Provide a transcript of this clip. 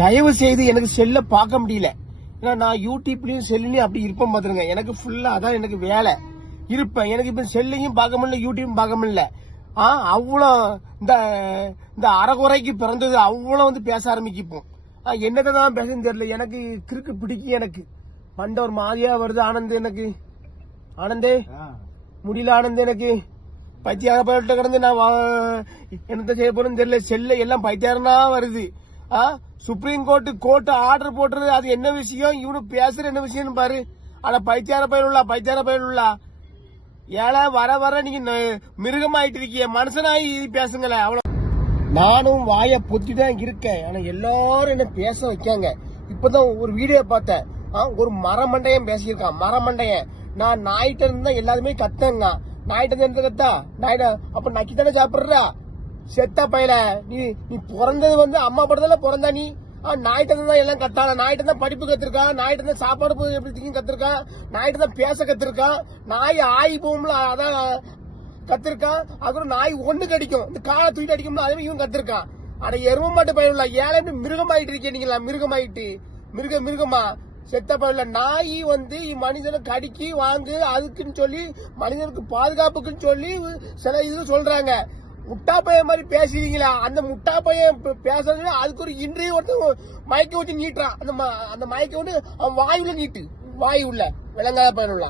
தயவு செய்து எனக்கு செல்ல பார்க்க முடியல. ஏன்னா நான் யூடியூப்லயும் செல்லுலயும் அப்படி இருப்பேன் பாத்துருங்க. எனக்கு ஃபுல்லா அதான் எனக்கு வேலை இருப்பேன். எனக்கு இப்ப செல்லையும் பார்க்க முடியல, யூடியூப் பார்க்க முடியல. அவ்வளோ இந்த அறகுறைக்கு பிறந்தது அவ்வளோ பேச ஆரம்பிக்கும். என்னதான் பேசுன்னு தெரியல. எனக்கு கிறுக்கு பிடிக்கும். எனக்கு மண்ட ஒரு மாதிரியா வருது. ஆனந்தே முடியல. ஆனந்த் எனக்கு பைத்தியாக போயிட்டு கிடந்து நான் என்னத்த செய்ய போறேன்னு தெரியல. செல்ல எல்லாம் பைத்தியாரனா வருது. சுப்ரீம் கோர்ட் ஆர்டர் போட்டுறது அது என்ன விஷயம், இவனு பேசுற என்ன விஷயம் பாரு. ஆனா பைத்தியார பயிலுள்ளா ஏழை வர வர நீங்க மிருகமாயிட்டு இருக்கீங்க. மனுஷனாயி பேசுங்களேன். அவ்வளவு நானும் வாய பொத்திதான் இருக்கேன். ஆனா எல்லாரும் என்ன பேச வைக்காங்க. இப்பதான் ஒரு வீடியோ பார்த்தேன். ஒரு மரமண்டையன் பேசியிருக்கான். மரமண்டையன் நான் நாயிட்ட இருந்தா எல்லாருமே கத்தங்க. நாயிட்ட இருந்து கத்தா நாயிட்ட அப்ப நக்கித்தானே சாப்பிடுறா செத்த பையல. நீ பிறந்தது அம்மா படத்துல பிறந்தா நீ. நாயிட்ட தான் எல்லாம் கத்தான. நாயிட்ட தான் படிப்பு கத்திருக்கான். நாயிட்ட தான் சாப்பாடு எப்படி கத்திருக்கான். நாயிட்ட தான் பேச கத்திருக்கான். நாய் ஆயி போகும்ல அதான் கத்திருக்கான். அதுவும் நாய் ஒண்ணு கடிக்கும். இந்த காலை தூக்கிட்டு அடிக்கும்ல அதே இவன் கத்திருக்கான். அட எரும மாட்டு பயில ஏழை மிருகமாயிட்டு இருக்கீங்களா? மிருகமாயிட்டு மிருகமா செத்த பயில. நாய் மனிதனை கடிக்கி வாங்கு அதுக்குன்னு சொல்லி மனிதனுக்கு பாதுகாப்புக்குன்னு சொல்லி சில இது சொல்றாங்க. முட்டா பையன் மாதிரி பேசுறீங்களா? அந்த முட்டா பையன் பேசுறது அதுக்கு ஒரு இன்றைய மயக்க வச்சு நீட்டுறான். அந்த மயக்க அவன் வாயுல நீட்டு. வாயு உள்ள விளங்காத பையன் உள்ள